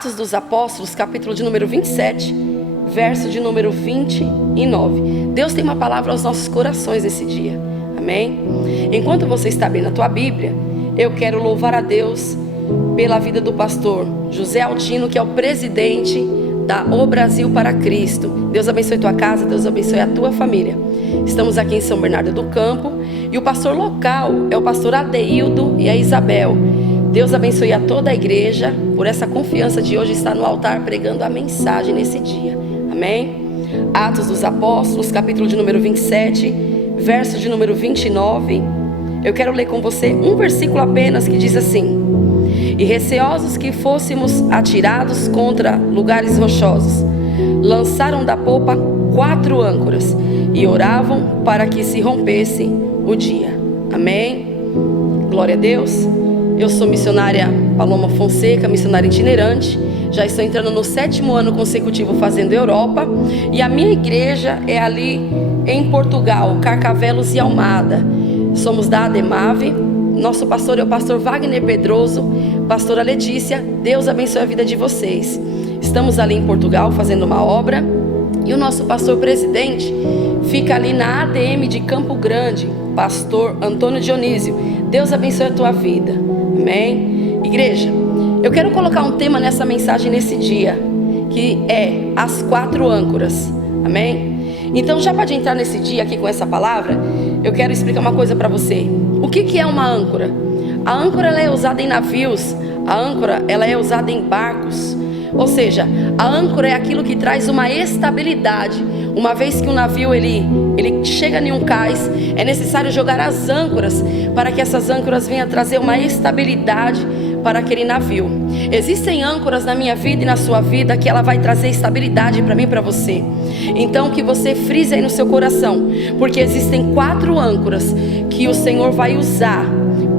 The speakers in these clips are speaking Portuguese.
Atos dos Apóstolos, capítulo de número 27, verso de número 29. Deus tem uma palavra aos nossos corações esse dia, amém? Enquanto você está abrindo a tua Bíblia, eu quero louvar a Deus pela vida do pastor José Altino, que é o presidente da O Brasil para Cristo. Deus abençoe tua casa, Deus abençoe a tua família. Estamos aqui em São Bernardo do Campo e o pastor local é o pastor Adeildo e a Isabel. Deus abençoe a toda a igreja por essa confiança de hoje estar no altar pregando a mensagem nesse dia, amém? Atos dos Apóstolos, capítulo de número 27, verso de número 29. Eu quero ler com você um versículo apenas que diz assim: e receosos que fôssemos atirados contra lugares rochosos, lançaram da popa 4 âncoras e oravam para que se rompesse o dia, amém? Glória a Deus. Eu sou missionária Paloma Fonseca, missionária itinerante. Já estou entrando no 7º ano consecutivo fazendo Europa. E a minha igreja é ali em Portugal, Carcavelos e Almada. Somos da Ademave. Nosso pastor é o pastor Wagner Pedroso, pastora Letícia. Deus abençoe a vida de vocês. Estamos ali em Portugal fazendo uma obra. E o nosso pastor presidente fica ali na ADM de Campo Grande, pastor Antônio Dionísio. Deus abençoe a tua vida, amém? Igreja, eu quero colocar um tema nessa mensagem nesse dia, que é as 4 âncoras, amém? Então já pode entrar nesse dia aqui com essa palavra. Eu quero explicar uma coisa para você. O que é uma âncora? A âncora ela é usada em navios, a âncora ela é usada em barcos. Ou seja, a âncora é aquilo que traz uma estabilidade. Uma vez que o navio ele chega em um cais, é necessário jogar as âncoras para que essas âncoras venham trazer uma estabilidade para aquele navio. Existem âncoras na minha vida e na sua vida que ela vai trazer estabilidade para mim e para você. Então que você frise aí no seu coração, porque existem 4 âncoras que o Senhor vai usar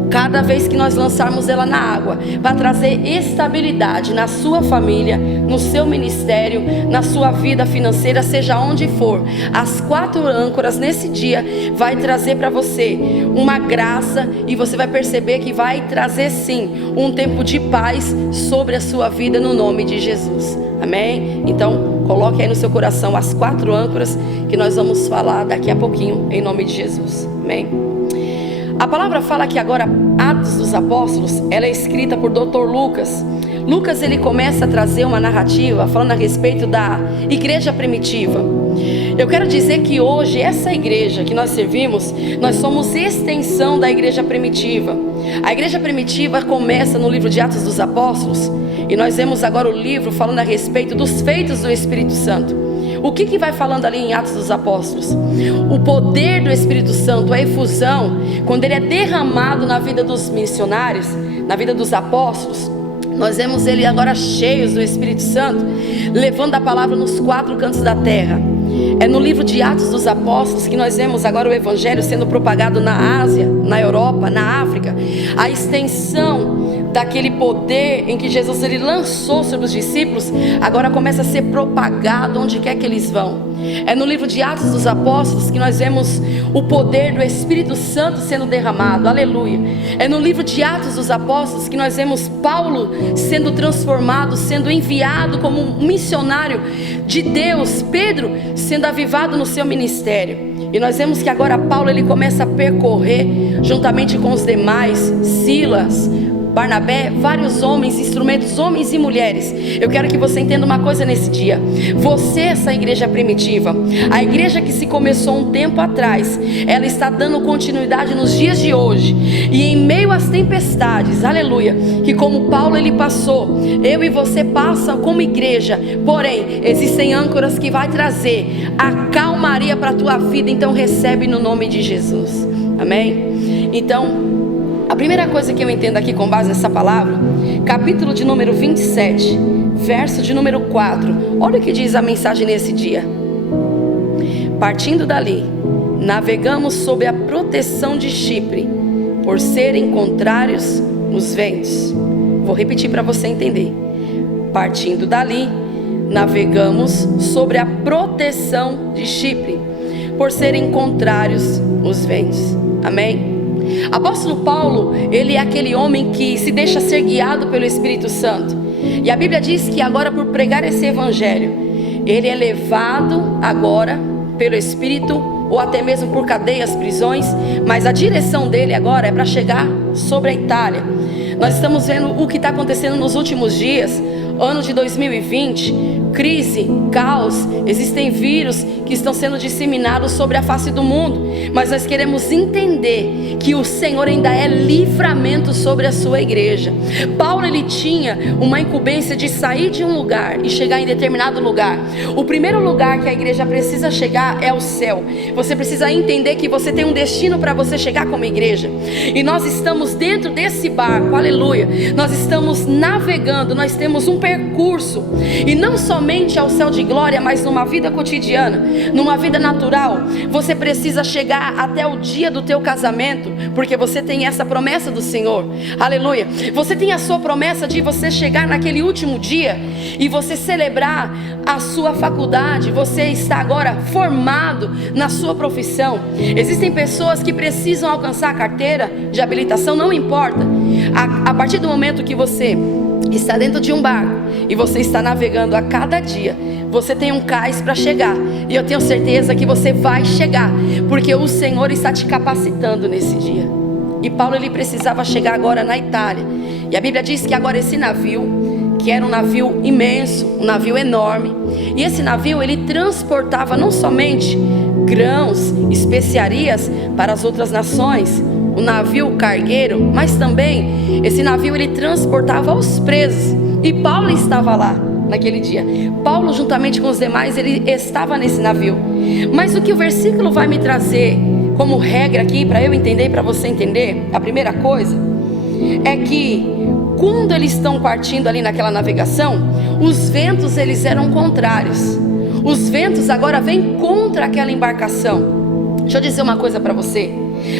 cada vez que nós lançarmos ela na água, para trazer estabilidade na sua família, no seu ministério, na sua vida financeira, seja onde for. As 4 âncoras nesse dia vai trazer para você uma graça, e você vai perceber que vai trazer sim um tempo de paz sobre a sua vida no nome de Jesus, amém? Então coloque aí no seu coração as 4 âncoras que nós vamos falar daqui a pouquinho em nome de Jesus, amém? A palavra fala que agora Atos dos Apóstolos, ela é escrita por Dr. Lucas. Lucas ele começa a trazer uma narrativa falando a respeito da igreja primitiva. Eu quero dizer que hoje essa igreja que nós servimos, nós somos extensão da igreja primitiva. A igreja primitiva começa no livro de Atos dos Apóstolos, e nós vemos agora o livro falando a respeito dos feitos do Espírito Santo. O que vai falando ali em Atos dos Apóstolos? O poder do Espírito Santo, a efusão, quando ele é derramado na vida dos missionários, na vida dos apóstolos, nós vemos ele agora cheios do Espírito Santo, levando a palavra nos 4 cantos da terra. É no livro de Atos dos Apóstolos que nós vemos agora o Evangelho sendo propagado na Ásia, na Europa, na África. A extensão daquele poder em que Jesus ele lançou sobre os discípulos, agora começa a ser propagado onde quer que eles vão. É no livro de Atos dos Apóstolos que nós vemos o poder do Espírito Santo sendo derramado, aleluia. É no livro de Atos dos Apóstolos que nós vemos Paulo sendo transformado, sendo enviado como um missionário de Deus, Pedro sendo avivado no seu ministério. E nós vemos que agora Paulo ele começa a percorrer juntamente com os demais, Silas, Barnabé, vários homens, instrumentos, homens e mulheres. Eu quero que você entenda uma coisa nesse dia. Você, essa igreja primitiva, a igreja que se começou um tempo atrás, ela está dando continuidade nos dias de hoje. E em meio às tempestades, aleluia, que como Paulo ele passou, eu e você passam como igreja. Porém, existem âncoras que vai trazer a calmaria para a tua vida. Então recebe no nome de Jesus, amém? Então a primeira coisa que eu entendo aqui com base nessa palavra, capítulo de número 27, verso de número 4. Olha o que diz a mensagem nesse dia. Partindo dali, navegamos sob a proteção de Chipre, por serem contrários os ventos. Vou repetir para você entender. Partindo dali, navegamos sobre a proteção de Chipre, por serem contrários os ventos. Amém? Apóstolo Paulo, ele é aquele homem que se deixa ser guiado pelo Espírito Santo. E a Bíblia diz que agora, por pregar esse evangelho, ele é levado agora pelo Espírito, ou até mesmo por cadeias, prisões, mas a direção dele agora é para chegar sobre a Itália. Nós estamos vendo o que está acontecendo nos últimos dias, ano de 2020, crise, caos, existem vírus que estão sendo disseminados sobre a face do mundo, mas nós queremos entender que o Senhor ainda é livramento sobre a sua igreja. Paulo, ele tinha uma incumbência de sair de um lugar e chegar em determinado lugar. O primeiro lugar que a igreja precisa chegar é o céu. Você precisa entender que você tem um destino para você chegar como igreja, e nós estamos dentro desse barco, aleluia, nós estamos navegando, nós temos um percurso, e não somente ao céu de glória, mas numa vida cotidiana, numa vida natural. Você precisa chegar até o dia do teu casamento, porque você tem essa promessa do Senhor, aleluia. Você tem a sua promessa de você chegar naquele último dia e você celebrar a sua faculdade. Você está agora formado na sua profissão. Existem pessoas que precisam alcançar a carteira de habilitação, não importa. A partir do momento que você está dentro de um barco e você está navegando a cada dia, você tem um cais para chegar, e eu tenho certeza que você vai chegar, porque o Senhor está te capacitando nesse dia. E Paulo, ele precisava chegar agora na Itália, e a Bíblia diz que agora esse navio, que era um navio imenso, um navio enorme, e esse navio, ele transportava não somente grãos, especiarias para as outras nações, o navio cargueiro, mas também esse navio, ele transportava os presos, e Paulo estava lá naquele dia. Paulo, juntamente com os demais, ele estava nesse navio. Mas o que o versículo vai me trazer como regra aqui, para eu entender e para você entender, a primeira coisa é que quando eles estão partindo ali naquela navegação, os ventos, eles eram contrários. Os ventos agora vêm contra aquela embarcação. Deixa eu dizer uma coisa para você.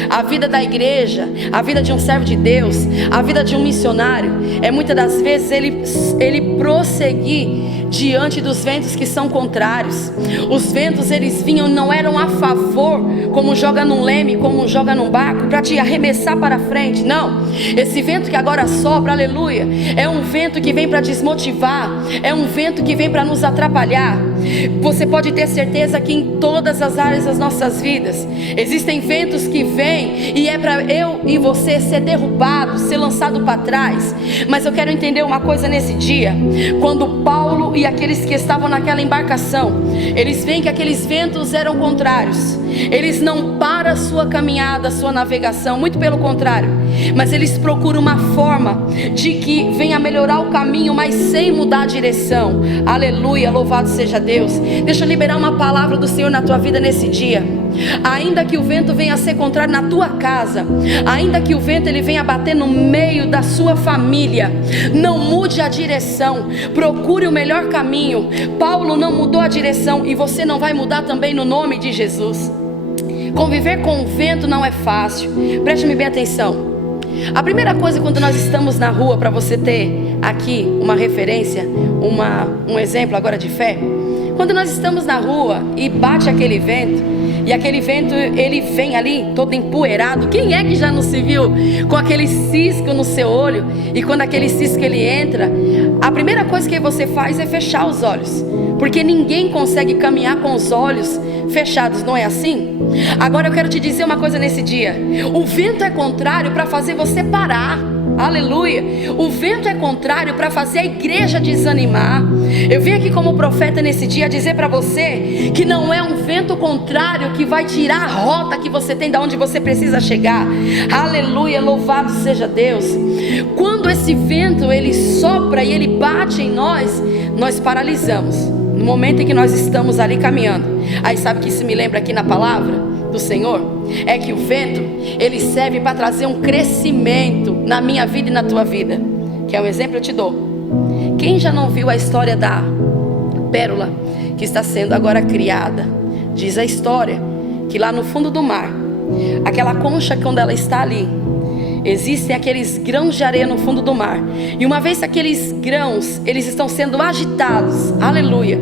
A vida da igreja, a vida de um servo de Deus, a vida de um missionário, é muitas das vezes ele prosseguir diante dos ventos que são contrários. Os ventos, eles vinham, não eram a favor, como joga num leme, como joga num barco, para te arremessar para frente. Não, esse vento que agora sopra, aleluia, é um vento que vem para desmotivar, é um vento que vem para nos atrapalhar. Você pode ter certeza que em todas as áreas das nossas vidas existem ventos que vêm, e é para eu e você ser derrubado, ser lançado para trás. Mas eu quero entender uma coisa nesse dia. Quando Paulo e aqueles que estavam naquela embarcação, eles veem que aqueles ventos eram contrários, eles não param a sua caminhada, a sua navegação, muito pelo contrário, mas eles procuram uma forma de que venha melhorar o caminho, mas sem mudar a direção. Aleluia, louvado seja Deus. Deixa eu liberar uma palavra do Senhor na tua vida nesse dia. Ainda que o vento venha a ser contrário na tua casa, ainda que o vento ele venha bater no meio da sua família, não mude a direção, procure o melhor caminho. Paulo não mudou a direção, e você não vai mudar também, no nome de Jesus. Conviver com o vento não é fácil. Preste-me bem atenção. A primeira coisa, quando nós estamos na rua, para você ter aqui uma referência, um exemplo agora de fé, quando nós estamos na rua e bate aquele vento, e aquele vento ele vem ali todo empoeirado, quem é que já não se viu com aquele cisco no seu olho? E quando aquele cisco ele entra, a primeira coisa que você faz é fechar os olhos, porque ninguém consegue caminhar com os olhos fechados, não é assim? Agora eu quero te dizer uma coisa nesse dia. O vento é contrário para fazer você parar. Aleluia. O vento é contrário para fazer a igreja desanimar. Eu vim aqui como profeta nesse dia dizer para você que não é um vento contrário que vai tirar a rota que você tem, da onde você precisa chegar. Aleluia, louvado seja Deus. Quando esse vento ele sopra e ele bate em nós, nós paralisamos. No momento em que nós estamos ali caminhando. Aí sabe que isso me lembra aqui na palavra do Senhor? É que o vento ele serve para trazer um crescimento na minha vida e na tua vida. Que é um exemplo eu te dou. Quem já não viu a história da pérola que está sendo agora criada? Diz a história que lá no fundo do mar, aquela concha, quando ela está ali, existem aqueles grãos de areia no fundo do mar. E uma vez aqueles grãos eles estão sendo agitados, aleluia,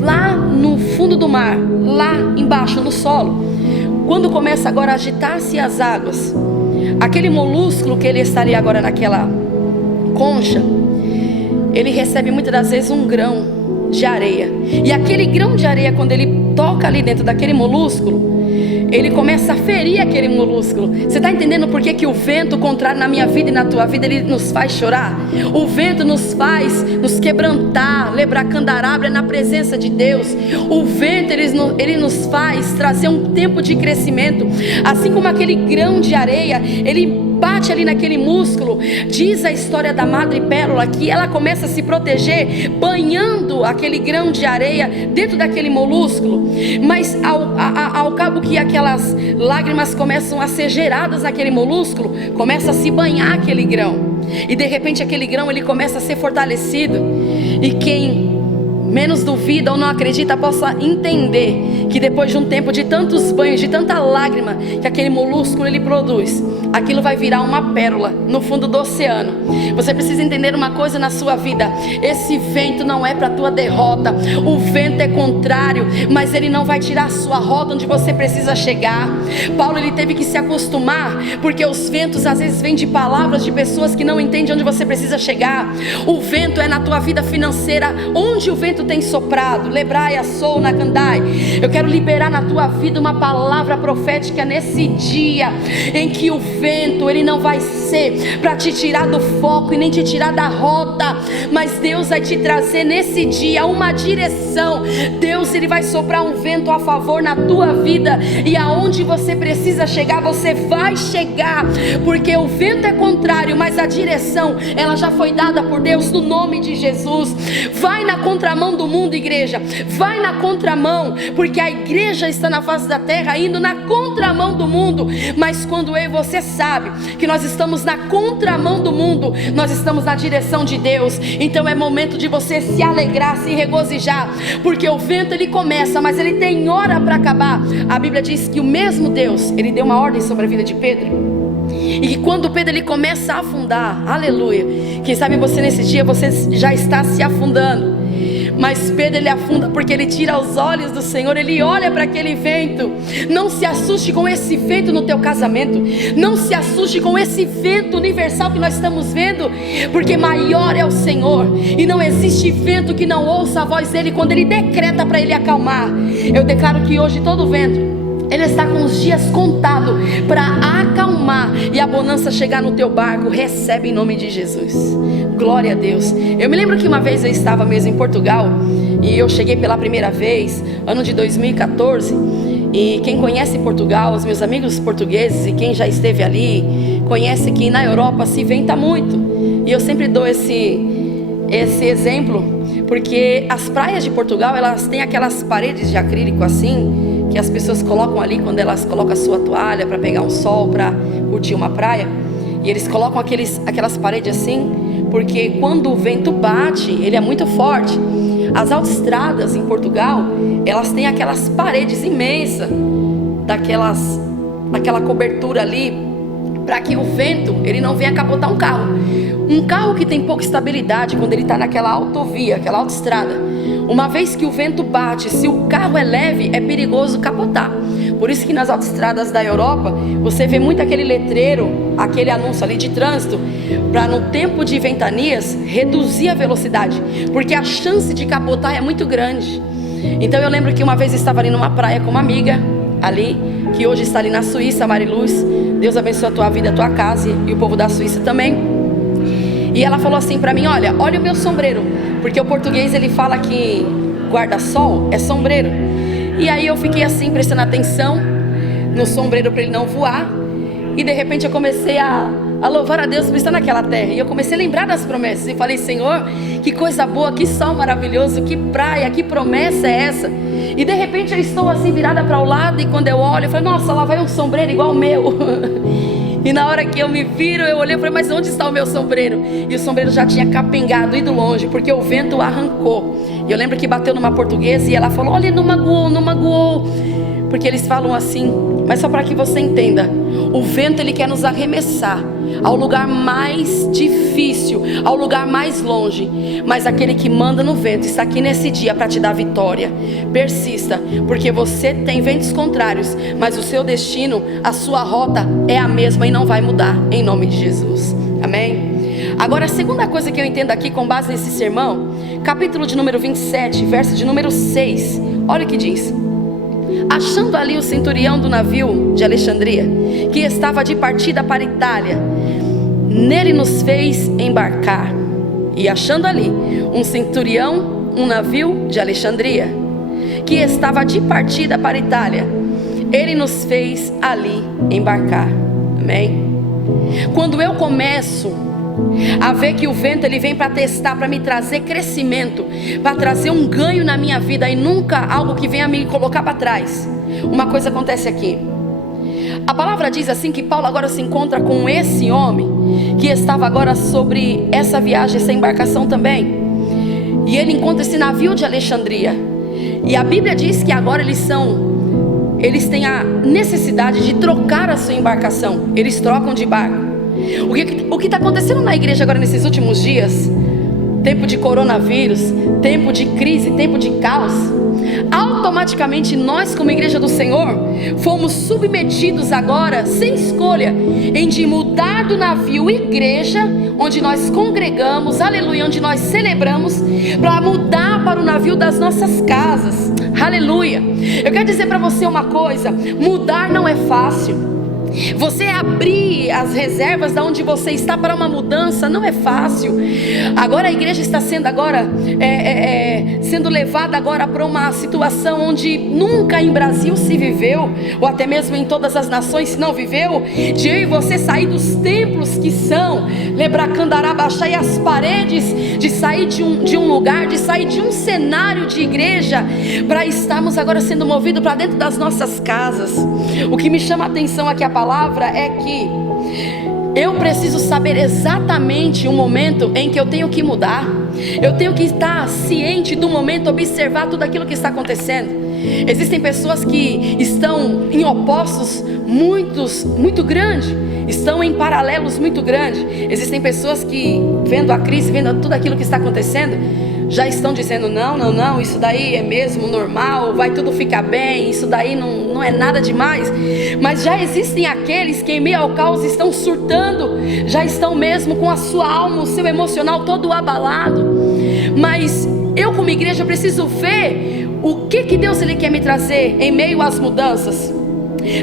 lá no fundo do mar, lá embaixo no solo, quando começa agora a agitar-se as águas, aquele molúsculo que ele estaria agora naquela concha, ele recebe muitas das vezes um grão de areia. E aquele grão de areia, quando ele toca ali dentro daquele molúsculo, ele começa a ferir aquele molúsculo. Você está entendendo por que o vento contrário na minha vida e na tua vida, ele nos faz chorar? O vento nos faz nos quebrantar, lebracandarábia na presença de Deus. O vento, ele nos faz trazer um tempo de crescimento. Assim como aquele grão de areia, ele bate ali naquele músculo. Diz a história da madrepérola que ela começa a se proteger banhando aquele grão de areia dentro daquele molúsculo. Mas ao cabo que aquelas lágrimas começam a ser geradas naquele molúsculo, começa a se banhar aquele grão, e de repente aquele grão ele começa a ser fortalecido. E quem menos duvida ou não acredita possa entender que depois de um tempo de tantos banhos, de tanta lágrima que aquele molúsculo ele produz, aquilo vai virar uma pérola no fundo do oceano. Você precisa entender uma coisa na sua vida: esse vento não é para a tua derrota. O vento é contrário, mas ele não vai tirar a sua rota onde você precisa chegar. Paulo, ele teve que se acostumar, porque os ventos às vezes vêm de palavras de pessoas que não entendem onde você precisa chegar. O vento é na tua vida financeira, onde o vento tem soprado. Lebraia, sou, nakandai. Eu quero liberar na tua vida uma palavra profética nesse dia, em que o vento, ele não vai ser para te tirar do foco e nem te tirar da rota, mas Deus vai te trazer nesse dia uma direção. Deus, ele vai soprar um vento a favor na tua vida, e aonde você precisa chegar, você vai chegar, porque o vento é contrário, mas a direção, ela já foi dada por Deus no nome de Jesus. Vai na contramão do mundo, igreja, vai na contramão, porque a igreja está na face da terra indo na contramão do mundo. Mas quando eu e você sabe que nós estamos na contramão do mundo, nós estamos na direção de Deus. Então é momento de você se alegrar, se regozijar, porque o vento ele começa, mas ele tem hora para acabar. A Bíblia diz que o mesmo Deus, ele deu uma ordem sobre a vida de Pedro, e que quando Pedro ele começa a afundar, aleluia, quem sabe você nesse dia você já está se afundando, mas Pedro ele afunda porque ele tira os olhos do Senhor. Ele olha para aquele vento. Não se assuste com esse vento no teu casamento, não se assuste com esse vento universal que nós estamos vendo, porque maior é o Senhor, e não existe vento que não ouça a voz dele quando ele decreta para ele acalmar. Eu declaro que hoje todo vento, ele está com os dias contados para acalmar e a bonança chegar no teu barco. Recebe em nome de Jesus. Glória a Deus. Eu me lembro que uma vez eu estava mesmo em Portugal, e eu cheguei pela primeira vez, ano de 2014. E quem conhece Portugal, os meus amigos portugueses e quem já esteve ali, conhece que na Europa se venta muito. E eu sempre dou esse exemplo, porque as praias de Portugal, elas têm aquelas paredes de acrílico assim, que as pessoas colocam ali quando elas colocam a sua toalha para pegar um sol, para curtir uma praia. E eles colocam aquelas paredes assim, porque quando o vento bate, ele é muito forte. As autoestradas em Portugal, elas têm aquelas paredes imensas, daquela cobertura ali, para que o vento ele não venha capotar um carro. Um carro que tem pouca estabilidade, quando ele está naquela autovia, aquela autoestrada, uma vez que o vento bate, se o carro é leve, é perigoso capotar. Por isso que nas autoestradas da Europa, você vê muito aquele letreiro, aquele anúncio ali de trânsito, para no tempo de ventanias, reduzir a velocidade, porque a chance de capotar é muito grande. Então eu lembro que uma vez eu estava ali numa praia com uma amiga, ali, que hoje está ali na Suíça, Mariluz. Deus abençoe a tua vida, a tua casa e o povo da Suíça também. E ela falou assim para mim: olha o meu sombreiro, porque o português ele fala que guarda-sol é sombreiro. E aí eu fiquei assim prestando atenção no sombreiro para ele não voar. E de repente eu comecei a louvar a Deus por estar naquela terra. E eu comecei a lembrar das promessas e falei: Senhor, que coisa boa, que sol maravilhoso, que praia, que promessa é essa? E de repente eu estou assim virada para o lado, e quando eu olho eu falei: nossa, lá vai um sombreiro igual o meu. E na hora que eu me viro, eu olhei e falei: mas onde está o meu sombreiro? E o sombreiro já tinha capengado, ido longe, porque o vento arrancou. E eu lembro que bateu numa portuguesa e ela falou: olha, não magoou, não magoou. Porque eles falam assim, mas só para que você entenda, o vento ele quer nos arremessar ao lugar mais difícil, ao lugar mais longe. Mas aquele que manda no vento está aqui nesse dia para te dar vitória. Persista, porque você tem ventos contrários, mas o seu destino, a sua rota é a mesma e não vai mudar, em nome de Jesus. Amém? Agora, a segunda coisa que eu entendo aqui com base nesse sermão, capítulo de número 27, verso de número 6. Olha o que diz: achando ali o centurião do navio de Alexandria, que estava de partida para a Itália, nele nos fez embarcar. E achando ali um centurião, um navio de Alexandria, que estava de partida para a Itália, ele nos fez ali embarcar. Amém? Quando eu começo a ver que o vento ele vem para testar, para me trazer crescimento, para trazer um ganho na minha vida e nunca algo que venha me colocar para trás, uma coisa acontece aqui. A palavra diz assim que Paulo agora se encontra com esse homem que estava agora sobre essa viagem, essa embarcação também, e ele encontra esse navio de Alexandria, e a Bíblia diz que agora eles têm a necessidade de trocar a sua embarcação, eles trocam de barco. O que está acontecendo na igreja agora nesses últimos dias, tempo de coronavírus, tempo de crise, tempo de caos, automaticamente nós como igreja do Senhor fomos submetidos agora, sem escolha, em de mudar do navio igreja, onde nós congregamos, aleluia, onde nós celebramos, para mudar para o navio das nossas casas, aleluia. Eu quero dizer para você uma coisa: mudar não é fácil. Você abrir as reservas da onde você está para uma mudança não é fácil. Agora a igreja está sendo agora sendo levada agora para uma situação onde nunca em Brasil se viveu, ou até mesmo em todas as nações se não viveu, de eu e você sair dos templos que são Lebracandarabachá e as paredes, de sair de um lugar, de sair de um cenário de igreja, para estarmos agora sendo movidos para dentro das nossas casas. O que me chama a atenção aqui, a palavra é que eu preciso saber exatamente o momento em que eu tenho que mudar. Eu tenho que estar ciente do momento, observar tudo aquilo que está acontecendo. Existem pessoas que estão em opostos muito grandes, estão em paralelos muito grandes. Existem pessoas que, vendo a crise, vendo tudo aquilo que está acontecendo, já estão dizendo: não, isso daí é mesmo normal, vai tudo ficar bem, isso daí não é nada demais. Mas já existem aqueles que em meio ao caos estão surtando, já estão mesmo com a sua alma, o seu emocional todo abalado. Mas eu como igreja preciso ver o que Deus ele quer me trazer em meio às mudanças.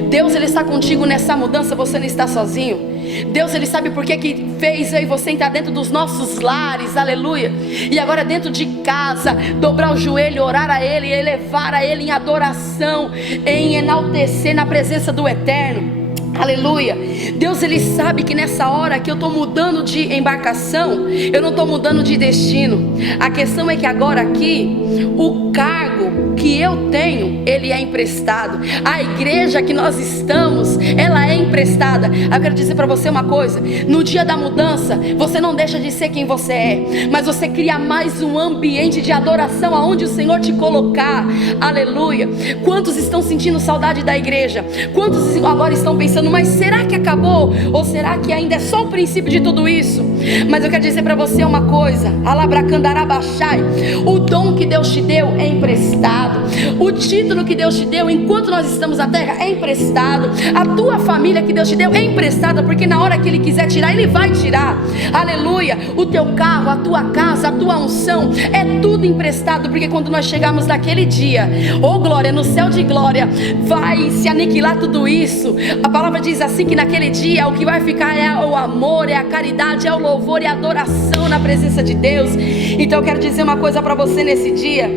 Deus ele está contigo nessa mudança, você não está sozinho. Deus ele sabe por que fez eu e você entrar dentro dos nossos lares, aleluia, e agora dentro de casa, dobrar o joelho, orar a Ele, elevar a Ele em adoração, em enaltecer na presença do Eterno. Aleluia. Deus ele sabe que nessa hora que eu estou mudando de embarcação, eu não estou mudando de destino. A questão é que agora aqui, o cargo que eu tenho, ele é emprestado. A igreja que nós estamos, ela é emprestada. Eu quero dizer para você uma coisa: no dia da mudança, você não deixa de ser quem você é, mas você cria mais um ambiente de adoração aonde o Senhor te colocar. Aleluia. Quantos estão sentindo saudade da igreja? Quantos agora estão pensando: mas será que acabou? Ou será que ainda é só o princípio de tudo isso? Mas eu quero dizer para você uma coisa: Alabracandarabachai, o dom que Deus te deu é emprestado. O título que Deus te deu enquanto nós estamos na terra é emprestado. A tua família que Deus te deu é emprestada, porque na hora que Ele quiser tirar, Ele vai tirar. Aleluia. O teu carro, a tua casa, a tua unção, é tudo emprestado, porque quando nós chegarmos naquele dia, oh glória, no céu de glória, vai se aniquilar tudo isso. A palavra diz assim que naquele dia o que vai ficar é o amor, é a caridade, é o louvor e a adoração na presença de Deus. Então eu quero dizer uma coisa para você nesse dia: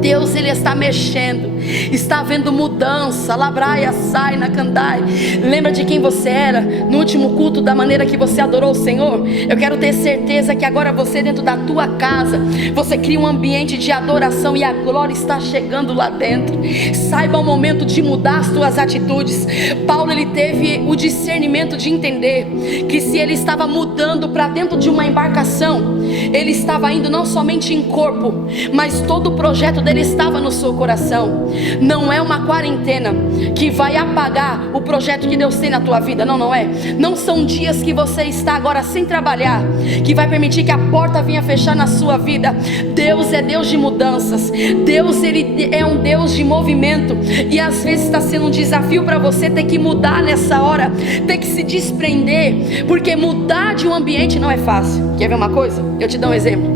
Deus ele está mexendo, está havendo mudança. Labraia, sai na candai. Lembra de quem você era no último culto, da maneira que você adorou o Senhor? Eu quero ter certeza que agora você, dentro da tua casa, você cria um ambiente de adoração e a glória está chegando lá dentro. Saiba o momento de mudar as tuas atitudes. Paulo ele teve o discernimento de entender que se ele estava mudando para dentro de uma embarcação, ele estava indo não somente em corpo, mas todo o projeto dele estava no seu coração. Não é uma quarentena que vai apagar o projeto que Deus tem na tua vida, não é. Não são dias que você está agora sem trabalhar que vai permitir que a porta venha fechar na sua vida. Deus é Deus de mudanças. Deus, ele é um Deus de movimento, e às vezes está sendo um desafio para você ter que mudar nessa hora, ter que se desprender, porque mudar de um ambiente não é fácil. Quer ver uma coisa? Eu te dou um exemplo.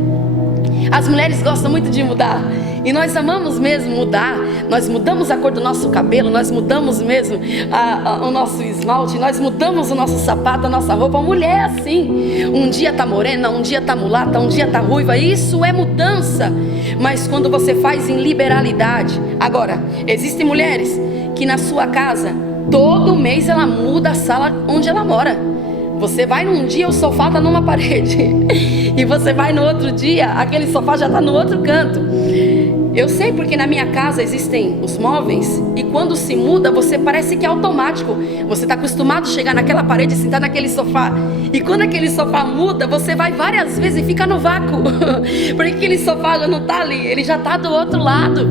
As mulheres gostam muito de mudar, e nós amamos mesmo mudar. Nós mudamos a cor do nosso cabelo, nós mudamos mesmo o nosso esmalte, nós mudamos o nosso sapato, a nossa roupa. A mulher é assim, um dia tá morena, um dia tá mulata, um dia tá ruiva. Isso é mudança, mas quando você faz em liberalidade. Agora, existem mulheres que na sua casa, todo mês ela muda a sala onde ela mora. Você vai num dia, o sofá está numa parede, e você vai no outro dia, aquele sofá já está no outro canto. Eu sei, porque na minha casa existem os móveis, e quando se muda, você parece que é automático. Você está acostumado a chegar naquela parede e sentar naquele sofá, e quando aquele sofá muda, você vai várias vezes e fica no vácuo, porque aquele sofá já não está ali, ele já está do outro lado.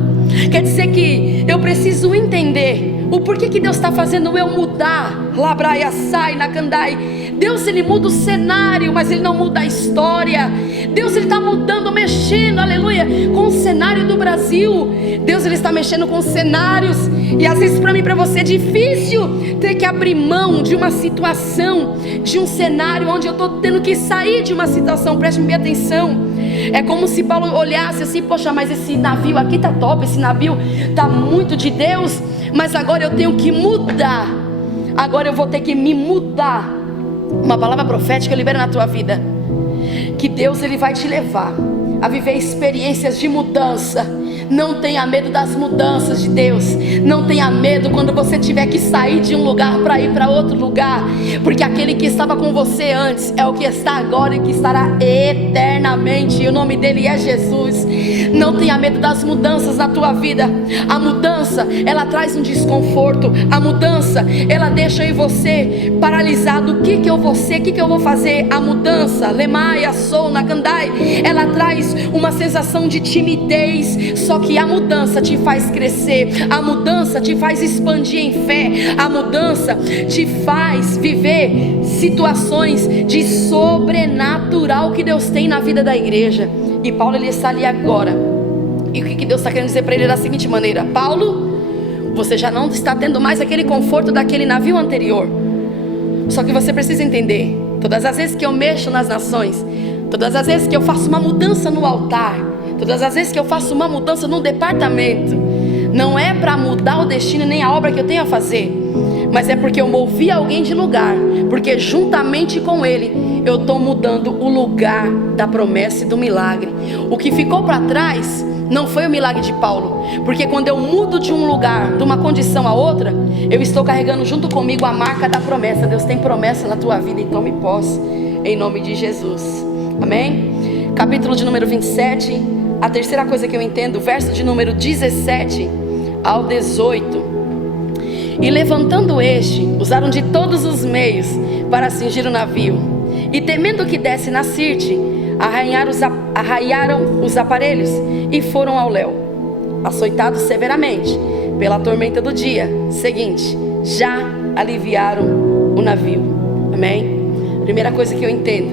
Quer dizer que eu preciso entender o porquê que Deus está fazendo eu mudar. Labraia sai na Candai. Deus, ele muda o cenário, mas ele não muda a história. Deus, ele está mudando, mexendo, aleluia, com o cenário do Brasil. Deus, ele está mexendo com cenários. E às vezes para mim, para você é difícil ter que abrir mão de uma situação, de um cenário onde eu estou tendo que sair de uma situação. Preste bem atenção. É como se Paulo olhasse assim: poxa, mas esse navio aqui tá top, esse navio tá muito de Deus, mas agora eu tenho que mudar. Agora eu vou ter que me mudar. Uma palavra profética libera na tua vida, que Deus, ele vai te levar a viver experiências de mudança. Não tenha medo das mudanças de Deus. Não tenha medo quando você tiver que sair de um lugar para ir para outro lugar, porque aquele que estava com você antes é o que está agora e que estará eternamente, e o nome dele é Jesus. Não tenha medo das mudanças na tua vida. A mudança, ela traz um desconforto. A mudança, ela deixa eu e você paralisado. O que eu vou ser? O que eu vou fazer? A mudança, Lemaia, Sou, Nakandai, ela traz uma sensação de timidez. Só que a mudança te faz crescer. A mudança te faz expandir em fé. A mudança te faz viver situações de sobrenatural que Deus tem na vida da igreja. E Paulo, ele está ali agora. E o que Deus está querendo dizer para ele da seguinte maneira: Paulo, você já não está tendo mais aquele conforto daquele navio anterior. Só que você precisa entender: todas as vezes que eu mexo nas nações, todas as vezes que eu faço uma mudança no altar, todas as vezes que eu faço uma mudança num departamento, não é para mudar o destino nem a obra que eu tenho a fazer, mas é porque eu movi alguém de lugar, porque juntamente com ele eu estou mudando o lugar da promessa e do milagre. O que ficou para trás não foi o milagre de Paulo, porque quando eu mudo de um lugar, de uma condição a outra, eu estou carregando junto comigo a marca da promessa. Deus tem promessa na tua vida, então tome posse em nome de Jesus. Amém? Capítulo de número 27. A terceira coisa que eu entendo, verso de número 17 ao 18. E levantando este, usaram de todos os meios para cingir o navio, e temendo que desse na Sirte, arraiaram os aparelhos e foram ao léu, açoitados severamente pela tormenta do dia seguinte. Já aliviaram o navio. Amém? Primeira coisa que eu entendo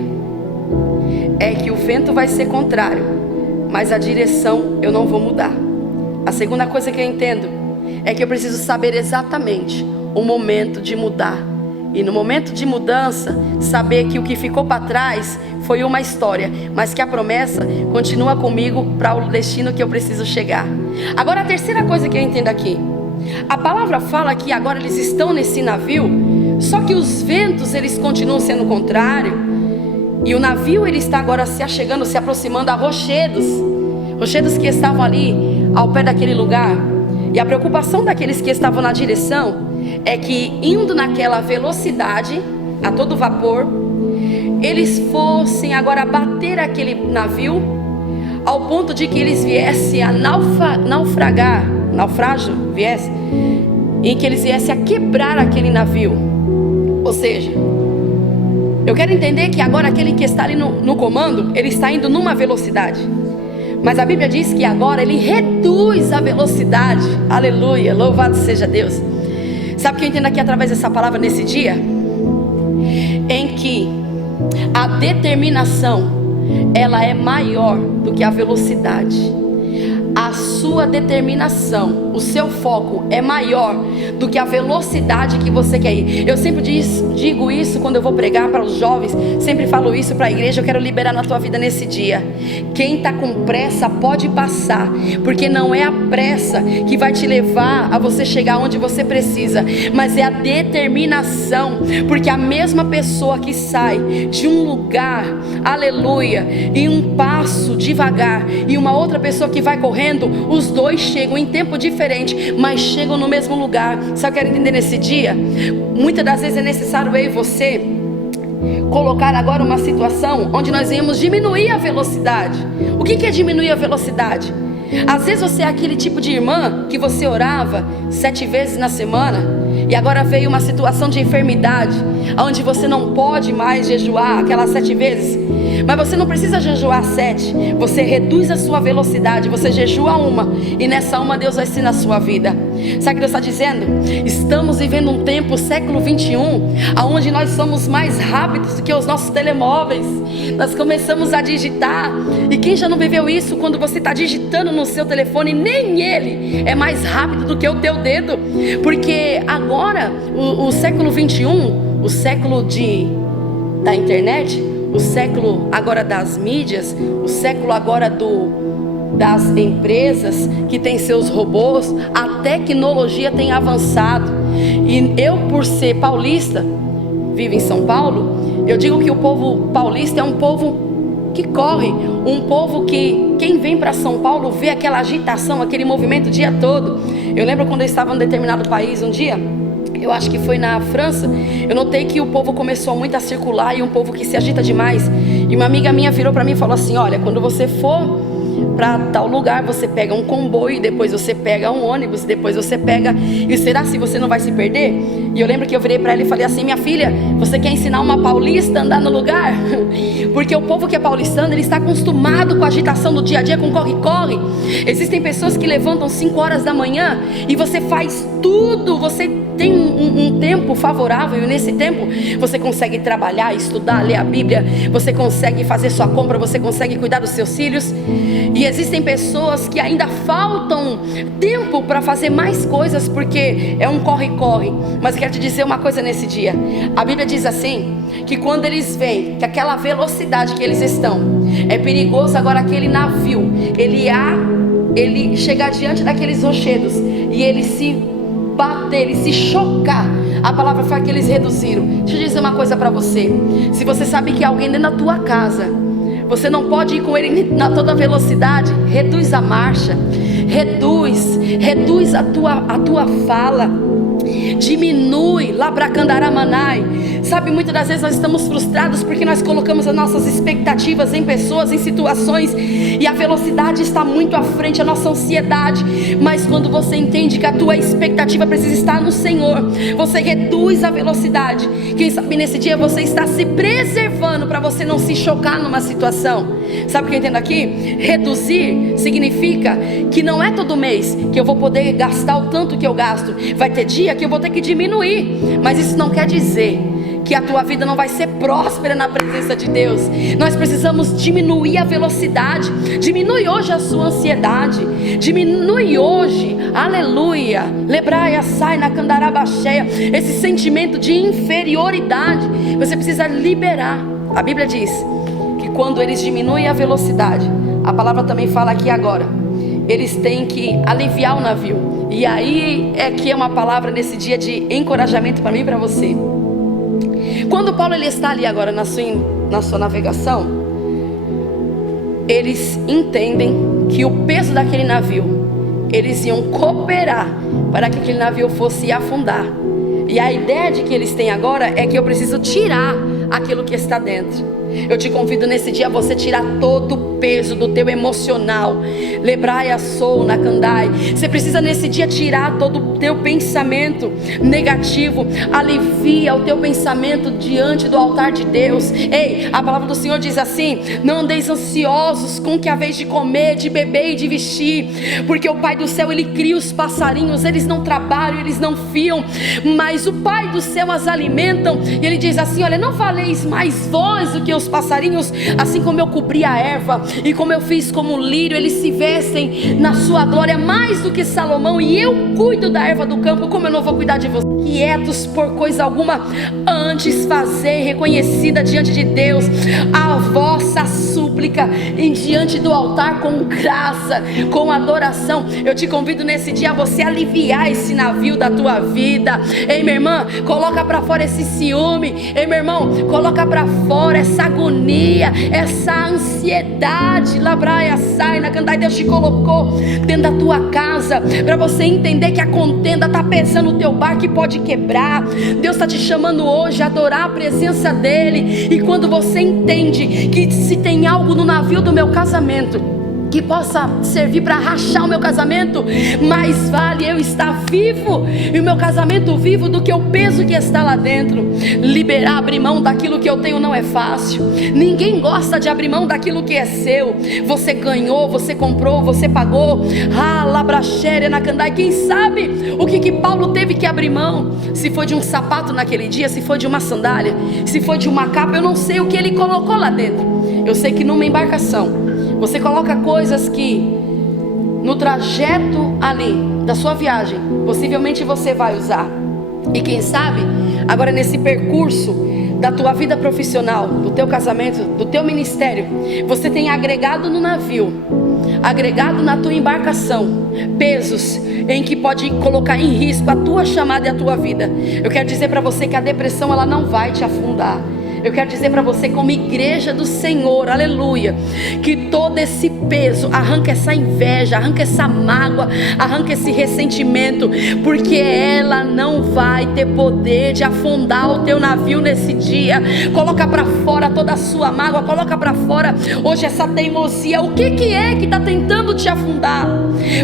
é que o vento vai ser contrário, mas a direção eu não vou mudar. A segunda coisa que eu entendo é que eu preciso saber exatamente o momento de mudar. E no momento de mudança, saber que o que ficou para trás foi uma história, mas que a promessa continua comigo para o destino que eu preciso chegar. Agora, a terceira coisa que eu entendo aqui, a palavra fala que agora eles estão nesse navio, só que os ventos, eles continuam sendo contrários, e o navio, ele está agora se achegando, se aproximando a rochedos que estavam ali ao pé daquele lugar. E a preocupação daqueles que estavam na direção é que, indo naquela velocidade, a todo vapor, eles fossem agora bater aquele navio, ao ponto de que eles viessem a em que eles viessem a quebrar aquele navio. Ou seja, Eu quero entender que agora aquele que está ali no comando, ele está indo numa velocidade. Mas a Bíblia diz que agora ele reduz a velocidade. Aleluia, louvado seja Deus. Sabe o que eu entendo aqui através dessa palavra nesse dia? Em que a determinação, ela é maior do que a velocidade. A sua determinação, o seu foco é maior do que a velocidade que você quer ir. Eu sempre digo isso quando eu vou pregar para os jovens, sempre falo isso para a igreja. Eu quero liberar na tua vida nesse dia. Quem está com pressa pode passar, porque não é a pressa que vai te levar a você chegar onde você precisa, mas é a determinação. Porque a mesma pessoa que sai de um lugar, aleluia, em um passo devagar, e uma outra pessoa que vai correndo, os dois chegam em tempo diferente, mas chegam no mesmo lugar. Só quero entender nesse dia, muitas das vezes é necessário eu e você colocar agora uma situação onde nós íamos diminuir a velocidade. O que é diminuir a velocidade? Às vezes você é aquele tipo de irmã que você orava 7 vezes na semana, e agora veio uma situação de enfermidade, onde você não pode mais jejuar aquelas 7 vezes. Mas você não precisa jejuar 7, você reduz a sua velocidade, você jejua 1, e nessa 1 Deus vai ser na sua vida. Sabe o que Deus está dizendo? Estamos vivendo um tempo, século 21, onde nós somos mais rápidos do que os nossos telemóveis. Nós começamos a digitar, e quem já não viveu isso? Quando você está digitando no seu telefone, nem ele é mais rápido do que o teu dedo. Porque agora, o século 21, o século da internet, o século agora das mídias, o século agora das empresas que tem seus robôs, a tecnologia tem avançado. E eu, por ser paulista, vivo em São Paulo, eu digo que o povo paulista é um povo que corre, um povo que quem vem para São Paulo vê aquela agitação, aquele movimento o dia todo. Eu lembro quando eu estava em um determinado país um dia, eu acho que foi na França, eu notei que o povo começou muito a circular, e um povo que se agita demais. E uma amiga minha virou para mim e falou assim: olha, quando você for para tal lugar, você pega um comboio, depois você pega um ônibus, depois você pega, e será se você não vai se perder? E eu lembro que eu virei para ela e falei assim: minha filha, você quer ensinar uma paulista a andar no lugar? Porque o povo que é paulistano, ele está acostumado com a agitação do dia a dia, com corre-corre. Existem pessoas que levantam 5 horas da manhã, e você faz tudo, você tem um tempo favorável, e nesse tempo você consegue trabalhar, estudar, ler a Bíblia, você consegue fazer sua compra, você consegue cuidar dos seus filhos. E existem pessoas que ainda faltam tempo para fazer mais coisas, porque é um corre-corre. Mas eu quero te dizer uma coisa nesse dia. A Bíblia diz assim, que quando eles veem que aquela velocidade que eles estão, é perigoso agora aquele navio, ele chegar diante daqueles rochedos, e ele se bater, ele se chocar, a palavra foi que eles reduziram. Deixa eu dizer uma coisa para você. Se você sabe que alguém dentro da tua casa, você não pode ir com ele na toda velocidade, reduz a marcha, reduz a tua fala, diminui, labracandaramanai. Sabe, muitas das vezes nós estamos frustrados porque nós colocamos as nossas expectativas em pessoas, em situações, e a velocidade está muito à frente, a nossa ansiedade. Mas quando você entende que a tua expectativa precisa estar no Senhor, você reduz a velocidade. Quem sabe nesse dia você está se preservando para você não se chocar numa situação. Sabe o que eu entendo aqui? Reduzir significa que não é todo mês que eu vou poder gastar o tanto que eu gasto. Vai ter dia que eu vou ter que diminuir, mas isso não quer dizer que a tua vida não vai ser próspera na presença de Deus. Nós precisamos diminuir a velocidade. Diminui hoje a sua ansiedade, diminui hoje, aleluia, lebraia sai na candarabacheia, esse sentimento de inferioridade. Você precisa liberar. A Bíblia diz que quando eles diminuem a velocidade, a palavra também fala aqui agora, eles têm que aliviar o navio. E aí é que é uma palavra nesse dia de encorajamento para mim e para você. Quando Paulo ele está ali agora na sua navegação, eles entendem que o peso daquele navio, eles iam cooperar para que aquele navio fosse afundar. E a ideia de que eles têm agora é que eu preciso tirar aquilo que está dentro. Eu te convido nesse dia a você tirar todo o peso do teu emocional. Lebraia sou na candai. Você precisa nesse dia tirar todo o teu pensamento negativo. Alivia o teu pensamento diante do altar de Deus. Ei, a palavra do Senhor diz assim: não andeis ansiosos com o que haveis de comer, de beber e de vestir, porque o Pai do céu, Ele cria os passarinhos, eles não trabalham, eles não fiam, mas o Pai do céu as alimentam. E Ele diz assim: olha, não valeis mais vós do que os passarinhos, assim como eu cobri a erva, e como eu fiz como o lírio, eles se vestem na sua glória mais do que Salomão, e eu cuido da erva do campo, como eu não vou cuidar de vocês? Quietos por coisa alguma, antes fazer reconhecida diante de Deus a vossa súplica em diante do altar, com graça, com adoração. Eu te convido nesse dia a você aliviar esse navio da tua vida. Ei, minha irmã, coloca para fora esse ciúme. Ei, meu irmão, coloca para fora essa agonia, essa ansiedade. Labraia sai na candai. Deus te colocou dentro da tua casa para você entender que a contenda está pesando o teu barco e pode quebrar. Deus está te chamando hoje a adorar a presença dEle. E quando você entende que se tem algo no navio do meu casamento que possa servir para rachar o meu casamento, mais vale eu estar vivo e o meu casamento vivo do que o peso que está lá dentro. Liberar, abrir mão daquilo que eu tenho não é fácil. Ninguém gosta de abrir mão daquilo que é seu. Você ganhou, você comprou, você pagou. Labrachéria na candai. Quem sabe o que Paulo teve que abrir mão? Se foi de um sapato naquele dia, se foi de uma sandália, se foi de uma capa, eu não sei o que ele colocou lá dentro. Eu sei que numa embarcação você coloca coisas que no trajeto ali da sua viagem possivelmente você vai usar. E quem sabe agora nesse percurso da tua vida profissional, do teu casamento, do teu ministério, você tem agregado no navio, agregado na tua embarcação, pesos em que pode colocar em risco a tua chamada e a tua vida. Eu quero dizer para você que a depressão ela não vai te afundar. Eu quero dizer para você, como igreja do Senhor, aleluia, que todo esse peso, arranca essa inveja, arranca essa mágoa, arranca esse ressentimento, porque ela não vai ter poder de afundar o teu navio nesse dia. Coloca para fora toda a sua mágoa, coloca para fora hoje essa teimosia. O que é que está tentando te afundar?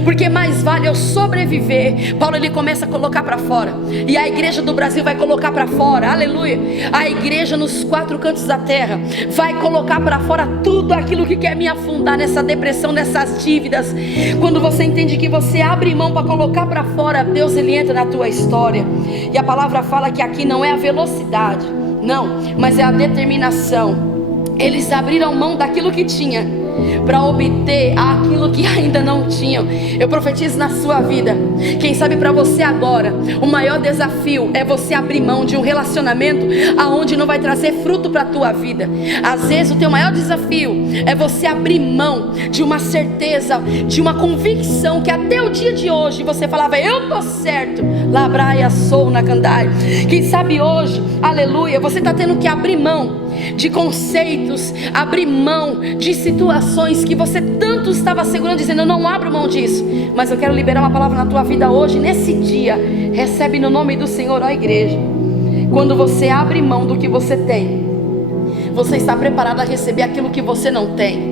Porque mais vale eu sobreviver. Paulo ele começa a colocar para fora, e a igreja do Brasil vai colocar para fora, aleluia. A igreja nos 4 cantos da terra vai colocar para fora tudo aquilo que quer me afundar nessa depressão, nessas dívidas. Quando você entende que você abre mão para colocar para fora, Deus ele entra na tua história. E a palavra fala que aqui não é a velocidade, não, mas é a determinação. Eles abriram mão daquilo que tinha para obter aquilo que ainda não tinham. Eu profetizo na sua vida. Quem sabe para você agora o maior desafio é você abrir mão de um relacionamento aonde não vai trazer fruto para a tua vida. Às vezes o teu maior desafio é você abrir mão de uma certeza, de uma convicção que até o dia de hoje você falava: eu tô certo. Labraia sou na candai. Quem sabe hoje, aleluia, você está tendo que abrir mão de conceitos, abrir mão de situações que você tanto estava segurando, dizendo: eu não abro mão disso. Mas eu quero liberar uma palavra na tua vida hoje, nesse dia. Recebe no nome do Senhor, ó igreja. Quando você abre mão do que você tem, você está preparado a receber aquilo que você não tem.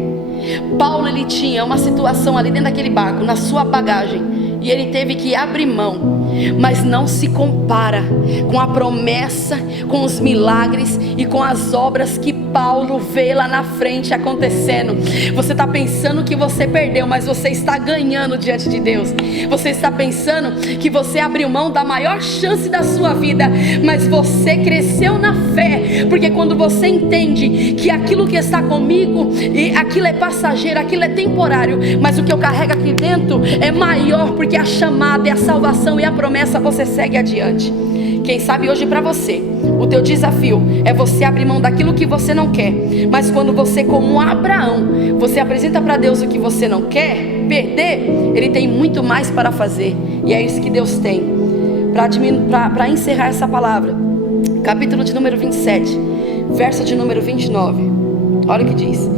Paulo ele tinha uma situação ali dentro daquele barco, na sua bagagem, e ele teve que abrir mão. Mas não se compara com a promessa, com os milagres e com as obras que Paulo vê lá na frente acontecendo. Você está pensando que você perdeu, mas você está ganhando diante de Deus. Você está pensando que você abriu mão da maior chance da sua vida, mas você cresceu na fé. Porque quando você entende que aquilo que está comigo, e aquilo é passageiro, aquilo é temporário, mas o que eu carrego aqui dentro é maior, porque a chamada e a salvação e a promessa você segue adiante. Quem sabe hoje para você o teu desafio é você abrir mão daquilo que você não quer. Mas quando você, como Abraão, você apresenta para Deus o que você não quer perder, Ele tem muito mais para fazer. E é isso que Deus tem. Para encerrar essa palavra, capítulo de número 27, verso de número 29, olha o que diz: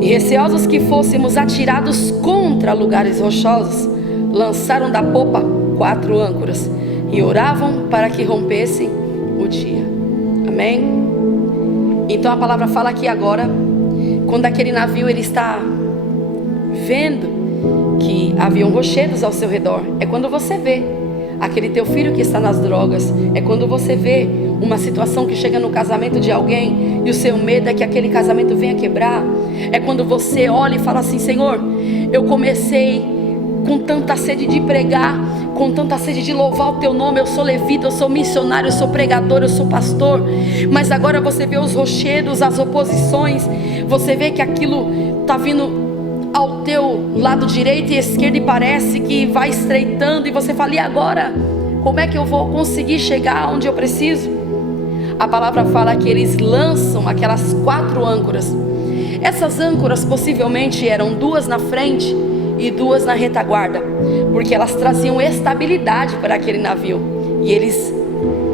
e receosos que fôssemos atirados contra lugares rochosos, lançaram da popa 4 âncoras e oravam para que rompessem o dia. Amém? Então a palavra fala aqui agora quando aquele navio ele está vendo que haviam rochedos ao seu redor. É quando você vê aquele teu filho que está nas drogas. É quando você vê uma situação que chega no casamento de alguém e o seu medo é que aquele casamento venha quebrar. É quando você olha e fala assim: Senhor, eu comecei com tanta sede de pregar, com tanta sede de louvar o teu nome. Eu sou levita, eu sou missionário, eu sou pregador, eu sou pastor. Mas agora você vê os rochedos, as oposições. Você vê que aquilo está vindo ao teu lado direito e esquerdo e parece que vai estreitando. E você fala: e agora? Como é que eu vou conseguir chegar onde eu preciso? A palavra fala que eles lançam aquelas 4 âncoras. Essas âncoras possivelmente eram 2 na frente e 2 na retaguarda, porque elas traziam estabilidade para aquele navio. E eles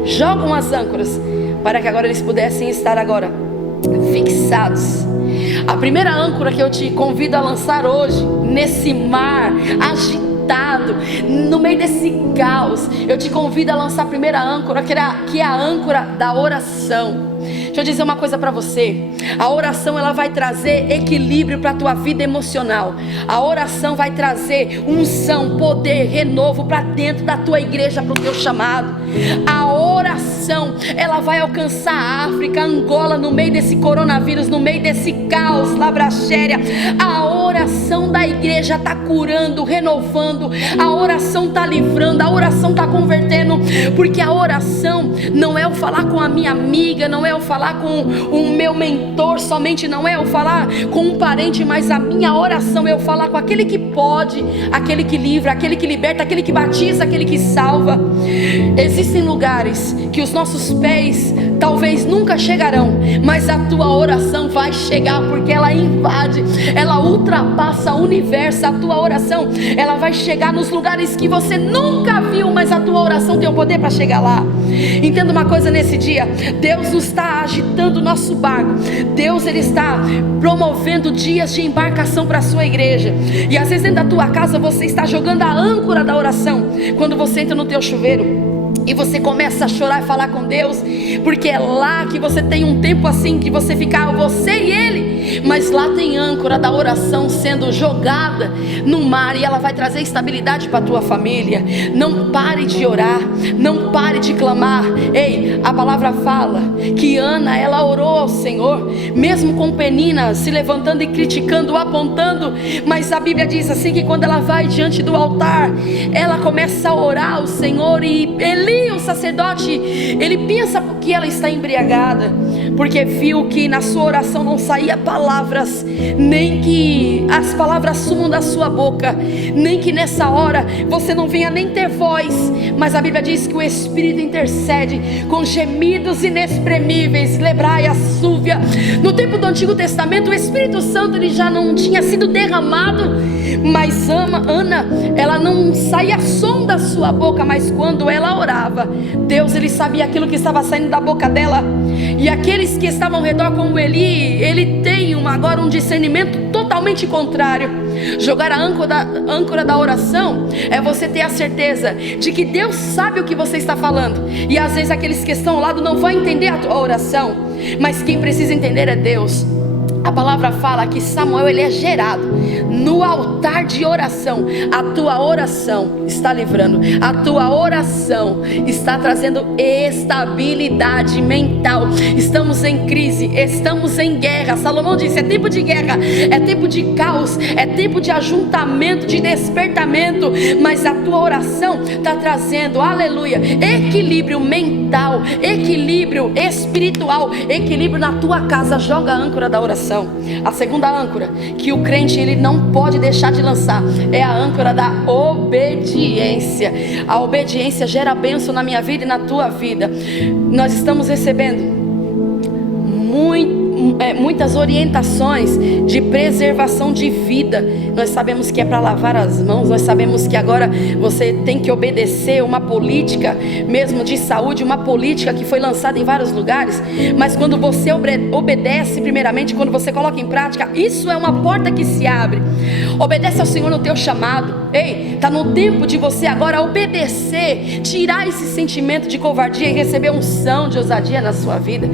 jogam as âncoras para que agora eles pudessem estar agora fixados. A primeira âncora que eu te convido a lançar hoje, nesse mar agitado, no meio desse caos, eu te convido a lançar a primeira âncora, que é a âncora da oração. Deixa eu dizer uma coisa para você. A oração ela vai trazer equilíbrio para a tua vida emocional. A oração vai trazer unção, poder, renovo para dentro da tua igreja, para o teu chamado. A oração ela vai alcançar a África, a Angola, no meio desse coronavírus, no meio desse caos, Labrachéria. A oração da igreja está curando, renovando. A oração está livrando, a oração está convertendo. Porque a oração não é eu falar com a minha amiga, não é eu falar com o meu mentor somente, não é eu falar com um parente, mas a minha oração é eu falar com aquele que pode, aquele que livra, aquele que liberta, aquele que batiza, aquele que salva. Existem lugares que os nossos pés talvez nunca chegarão, mas a tua oração vai chegar, porque ela invade, ela ultrapassa o universo. A tua oração ela vai chegar nos lugares que você nunca viu, mas a tua oração tem o poder para chegar lá. Entenda uma coisa nesse dia: Deus não está agitando o nosso barco. Deus ele está promovendo dias de embarcação para a sua igreja. E às vezes dentro da tua casa você está jogando a âncora da oração. Quando você entra no teu chuveiro e você começa a chorar e falar com Deus, porque é lá que você tem um tempo assim que você fica você e Ele, mas lá tem âncora da oração sendo jogada no mar, e ela vai trazer estabilidade para a tua família. Não pare de orar, não pare de clamar. Ei, a palavra fala que Ana, ela orou ao Senhor, mesmo com Penina se levantando e criticando, apontando, mas a Bíblia diz assim, que quando ela vai diante do altar, ela começa a orar ao Senhor, e Eli, o sacerdote, ele pensa que ela está embriagada, porque viu que na sua oração não saía palavras, nem que as palavras sumam da sua boca, nem que nessa hora você não venha nem ter voz, mas a Bíblia diz que o Espírito intercede com gemidos inexprimíveis. Lebrai a súvia. No tempo do Antigo Testamento, o Espírito Santo ele já não tinha sido derramado, mas Ana, ela não saía som da sua boca, mas quando ela orava, Deus ele sabia aquilo que estava saindo da boca dela. E aqueles que estavam ao redor, como Eli, ele tem agora um discernimento totalmente contrário. Jogar a âncora da oração é você ter a certeza de que Deus sabe o que você está falando. E às vezes aqueles que estão ao lado não vão entender a tua oração, mas quem precisa entender é Deus. A palavra fala que Samuel ele é gerado no altar de oração. A tua oração está livrando, a tua oração está trazendo estabilidade mental. Estamos em crise, estamos em guerra. Salomão disse: é tempo de guerra, é tempo de caos, é tempo de ajuntamento, de despertamento. Mas a tua oração está trazendo, aleluia, equilíbrio mental, equilíbrio espiritual, equilíbrio na tua casa. Joga a âncora da oração. A segunda âncora que o crente ele não pode deixar de lançar é a âncora da obediência. A obediência gera bênção na minha vida e na tua vida. Nós estamos recebendo muitas orientações de preservação de vida. Nós sabemos que é para lavar as mãos, nós sabemos que agora você tem que obedecer uma política mesmo de saúde, uma política que foi lançada em vários lugares. Mas quando você obedece primeiramente, quando você coloca em prática, isso é uma porta que se abre. Obedece ao Senhor no teu chamado. Ei, está no tempo de você agora obedecer, tirar esse sentimento de covardia e receber unção de ousadia na sua vida,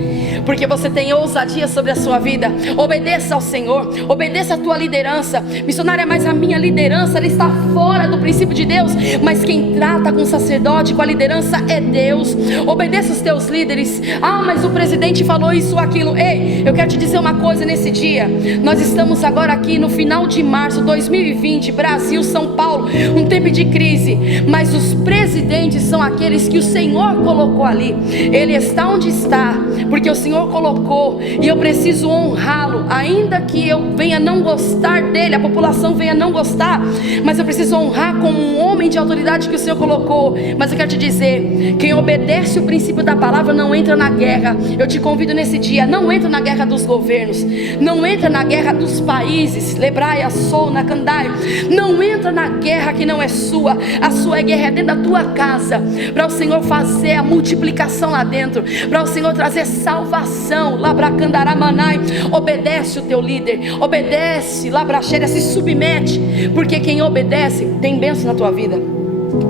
porque você tem ousadia sobre sobre a sua vida. Obedeça ao Senhor, obedeça a tua liderança. Missionária, mas a minha liderança, ela está fora do princípio de Deus. Mas quem trata com o sacerdote, com a liderança, é Deus. Obedeça os teus líderes. Ah, mas o presidente falou isso ou aquilo. Ei, eu quero te dizer uma coisa nesse dia. Nós estamos agora aqui no final de março 2020, Brasil, São Paulo, um tempo de crise. Mas os presidentes são aqueles que o Senhor colocou ali. Ele está onde está porque o Senhor colocou, e eu preciso honrá-lo, ainda que eu venha não gostar dele, a população venha não gostar, mas eu preciso honrar como um homem de autoridade que o Senhor colocou. Mas eu quero te dizer, quem obedece o princípio da palavra não entra na guerra. Eu te convido nesse dia, não entra na guerra dos governos, não entra na guerra dos países, Lebraia, Sona, Candai, não entra na guerra que não é sua. A sua guerra é dentro da tua casa, para o Senhor fazer a multiplicação lá dentro, para o Senhor trazer salvação. Labracandaramanai, obedece o teu líder, obedece, Labraxéria, se submete, porque quem obedece tem bênção na tua vida.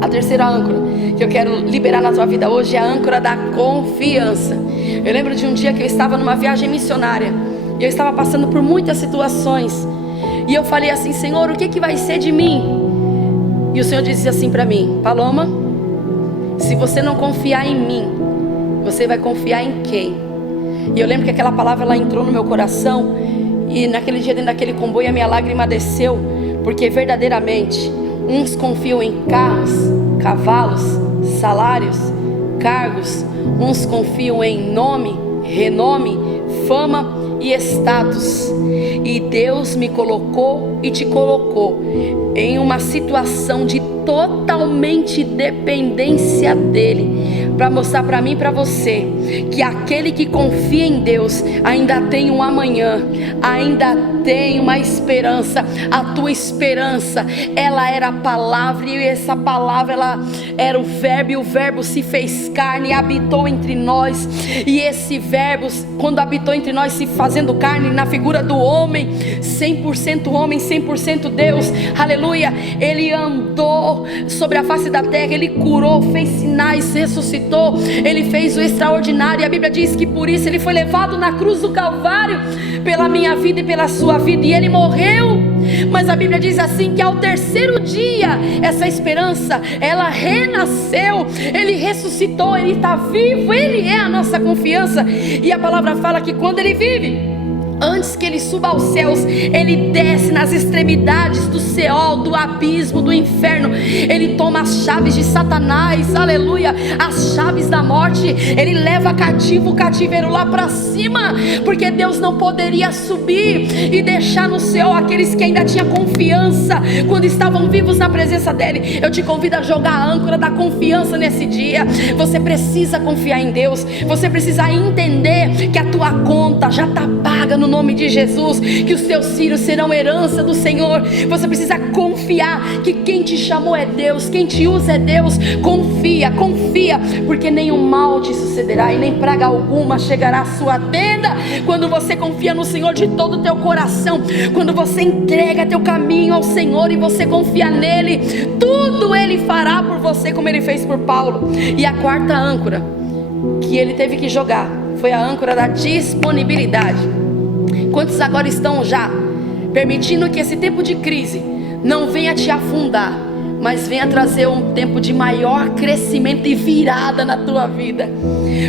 A terceira âncora que eu quero liberar na tua vida hoje é a âncora da confiança. Eu lembro de um dia que eu estava numa viagem missionária, e eu estava passando por muitas situações, e eu falei assim: Senhor, o que vai ser de mim? E o Senhor disse assim para mim: Paloma, se você não confiar em mim, você vai confiar em quem? E eu lembro que aquela palavra, ela entrou no meu coração, e naquele dia, dentro daquele comboio, a minha lágrima desceu, porque verdadeiramente uns confiam em carros, cavalos, salários, cargos. Uns confiam em nome, renome, fama e status. E Deus me colocou e te colocou em uma situação de totalmente dependência dele, para mostrar para mim e para você que aquele que confia em Deus ainda tem um amanhã, ainda tem uma esperança. A tua esperança, ela era a palavra, e essa palavra, ela era o verbo, e o verbo se fez carne e habitou entre nós. E esse verbo, quando habitou entre nós, se fazendo carne na figura do homem, 100% homem, 100% Deus, aleluia, ele andou sobre a face da terra, ele curou, fez sinais, ressuscitou, ele fez o extraordinário. E a Bíblia diz que por isso ele foi levado na cruz do Calvário, pela minha vida e pela sua vida, e ele morreu. Mas a Bíblia diz assim, que ao terceiro dia, essa esperança, ela renasceu, ele ressuscitou, ele está vivo, ele é a nossa confiança. E a palavra fala que quando ele vive, antes que ele suba aos céus, ele desce nas extremidades do Seol, do abismo, do inferno. Ele toma as chaves de Satanás, aleluia, as chaves da morte. Ele leva cativo o cativeiro lá para cima, porque Deus não poderia subir e deixar no Seol aqueles que ainda tinham confiança quando estavam vivos na presença dele. Eu te convido a jogar a âncora da confiança nesse dia. Você precisa confiar em Deus, você precisa entender que a tua conta já está paga no nome de Jesus, que os teus filhos serão herança do Senhor. Você precisa confiar que quem te chamou é Deus, quem te usa é Deus. Confia, confia, porque nenhum mal te sucederá e nem praga alguma chegará à sua tenda. Quando você confia no Senhor de todo o teu coração, quando você entrega teu caminho ao Senhor e você confia nele, tudo ele fará por você, como ele fez por Paulo. E a quarta âncora que ele teve que jogar foi a âncora da disponibilidade. Quantos agora estão já permitindo que esse tempo de crise não venha te afundar, mas venha trazer um tempo de maior crescimento e virada na tua vida?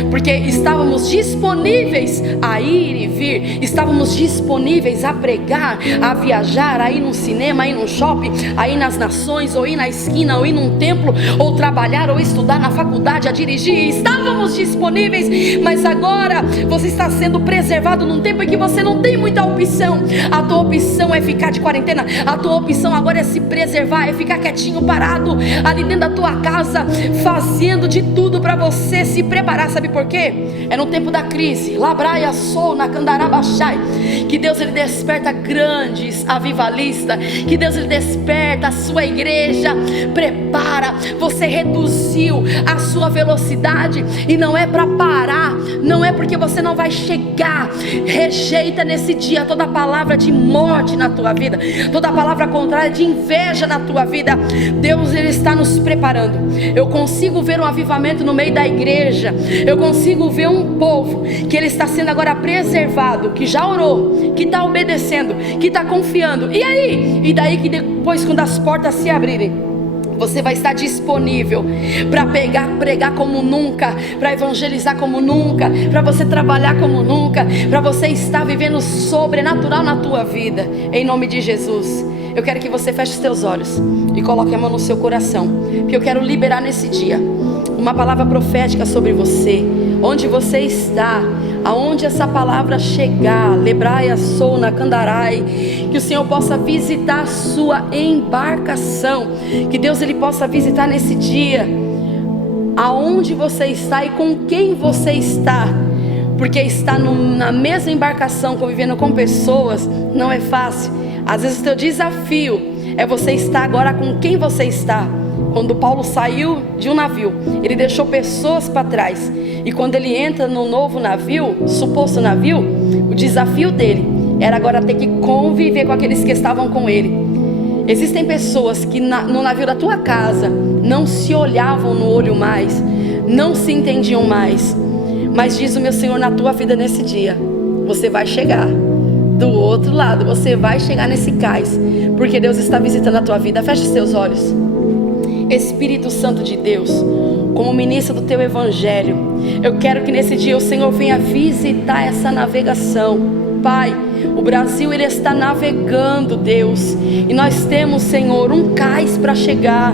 Porque estávamos disponíveis a ir e vir, estávamos disponíveis a pregar, a viajar, a ir num cinema, a ir num shopping, a ir nas nações, ou ir na esquina, ou ir num templo, ou trabalhar, ou estudar na faculdade, a dirigir. Estávamos disponíveis, mas agora você está sendo preservado num tempo em que você não tem muita opção. A tua opção é ficar de quarentena, a tua opção agora é se preservar, é ficar quietinho, parado ali dentro da tua casa, fazendo de tudo para você se preparar. Sabe por quê? É no tempo da crise, Labraia Sol, na Candarabachai, que Deus ele desperta grandes avivalistas, que Deus ele desperta a sua igreja. Prepara, você reduziu a sua velocidade, e não é para parar, não é porque você não vai chegar. Rejeita nesse dia toda palavra de morte na tua vida, toda palavra contrária de inveja na tua vida. Deus, Ele está nos preparando. Eu consigo ver um avivamento no meio da igreja. Eu consigo ver um povo que Ele está sendo agora preservado, que já orou, que está obedecendo, que está confiando. E aí? E daí que depois, quando as portas se abrirem, você vai estar disponível para pregar como nunca, para evangelizar como nunca, para você trabalhar como nunca, para você estar vivendo sobrenatural na tua vida, em nome de Jesus. Eu quero que você feche os teus olhos e coloque a mão no seu coração, porque eu quero liberar nesse dia uma palavra profética sobre você. Onde você está, aonde essa palavra chegar, Lebraia, Souna, Candarai, que o Senhor possa visitar a sua embarcação, que Deus Ele possa visitar nesse dia, aonde você está e com quem você está, porque estar na mesma embarcação, convivendo com pessoas, não é fácil. Às vezes o teu desafio é você estar agora com quem você está. Quando Paulo saiu de um navio, ele deixou pessoas para trás. E quando ele entra no novo navio, suposto navio, o desafio dele era agora ter que conviver com aqueles que estavam com ele. Existem pessoas que no navio da tua casa não se olhavam no olho mais, não se entendiam mais. Mas diz o meu Senhor na tua vida nesse dia, você vai chegar do outro lado, você vai chegar nesse cais, porque Deus está visitando a tua vida. Feche os teus olhos. Espírito Santo de Deus, como ministro do teu evangelho, eu quero que nesse dia o Senhor venha visitar essa navegação. Pai, o Brasil ele está navegando, Deus, e nós temos, Senhor, um cais para chegar.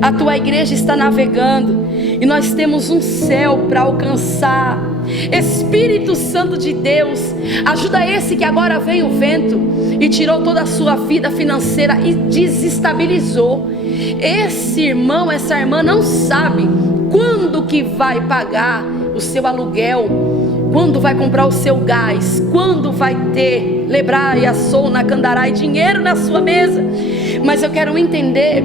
A tua igreja está navegando e nós temos um céu para alcançar. Espírito Santo de Deus, ajuda esse que agora veio o vento e tirou toda a sua vida financeira e desestabilizou. Esse irmão, essa irmã não sabe quando que vai pagar o seu aluguel, quando vai comprar o seu gás, quando vai ter Lebraia, Souna, Candarai, dinheiro na sua mesa. Mas eu quero entender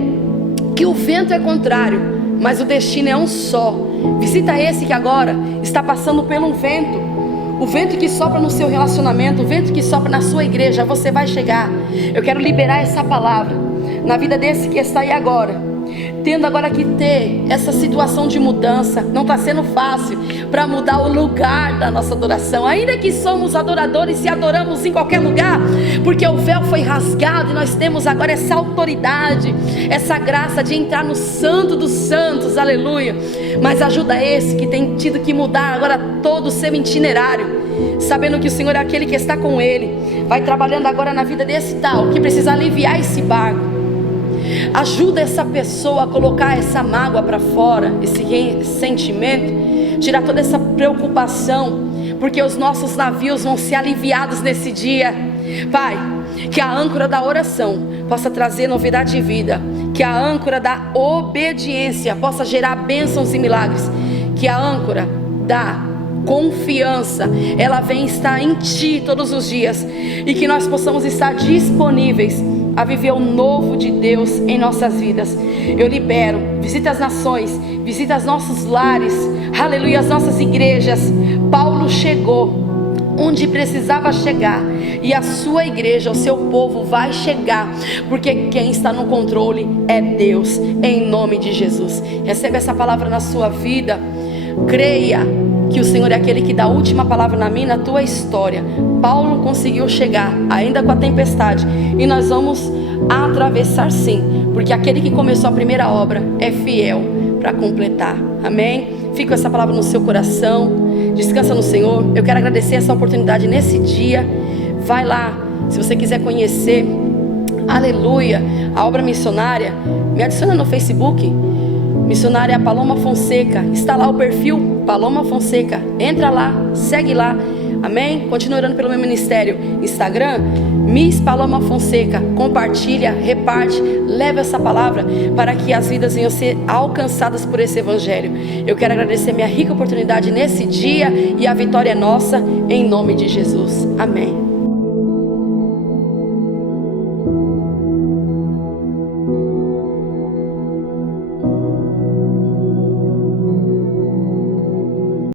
que o vento é contrário, mas o destino é um só. Visita esse que agora está passando por um vento, o vento que sopra no seu relacionamento, o vento que sopra na sua igreja. Você vai chegar. Eu quero liberar essa palavra na vida desse que está aí agora, tendo agora que ter essa situação de mudança. Não está sendo fácil para mudar o lugar da nossa adoração, ainda que somos adoradores e adoramos em qualquer lugar, porque o véu foi rasgado e nós temos agora essa autoridade, essa graça de entrar no Santo dos Santos, aleluia. Mas ajuda esse que tem tido que mudar agora todo o seu itinerário, sabendo que o Senhor é aquele que está com ele. Vai trabalhando agora na vida desse tal que precisa aliviar esse barco. Ajuda essa pessoa a colocar essa mágoa para fora, esse ressentimento, tirar toda essa preocupação, porque os nossos navios vão ser aliviados nesse dia. Pai, que a âncora da oração possa trazer novidade de vida, que a âncora da obediência possa gerar bênçãos e milagres, que a âncora da confiança, ela vem estar em Ti todos os dias, e que nós possamos estar disponíveis a viver o novo de Deus em nossas vidas. Eu libero, visita as nações, visita os nossos lares, aleluia, as nossas igrejas. Paulo chegou onde precisava chegar, e a sua igreja, o seu povo vai chegar, porque quem está no controle é Deus, em nome de Jesus. Receba essa palavra na sua vida, creia que o Senhor é aquele que dá a última palavra na minha e na tua história. Paulo conseguiu chegar, ainda com a tempestade, e nós vamos atravessar sim, porque aquele que começou a primeira obra é fiel para completar, amém? Fica com essa palavra no seu coração, descansa no Senhor. Eu quero agradecer essa oportunidade nesse dia. Vai lá, se você quiser conhecer, aleluia, a obra missionária, me adiciona no Facebook, missionária Paloma Fonseca, está lá o perfil Paloma Fonseca, entra lá, segue lá, amém? Continua orando pelo meu ministério. Instagram, Miss Paloma Fonseca, compartilha, reparte, leva essa palavra para que as vidas venham ser alcançadas por esse evangelho. Eu quero agradecer minha rica oportunidade nesse dia, e a vitória é nossa, em nome de Jesus, amém.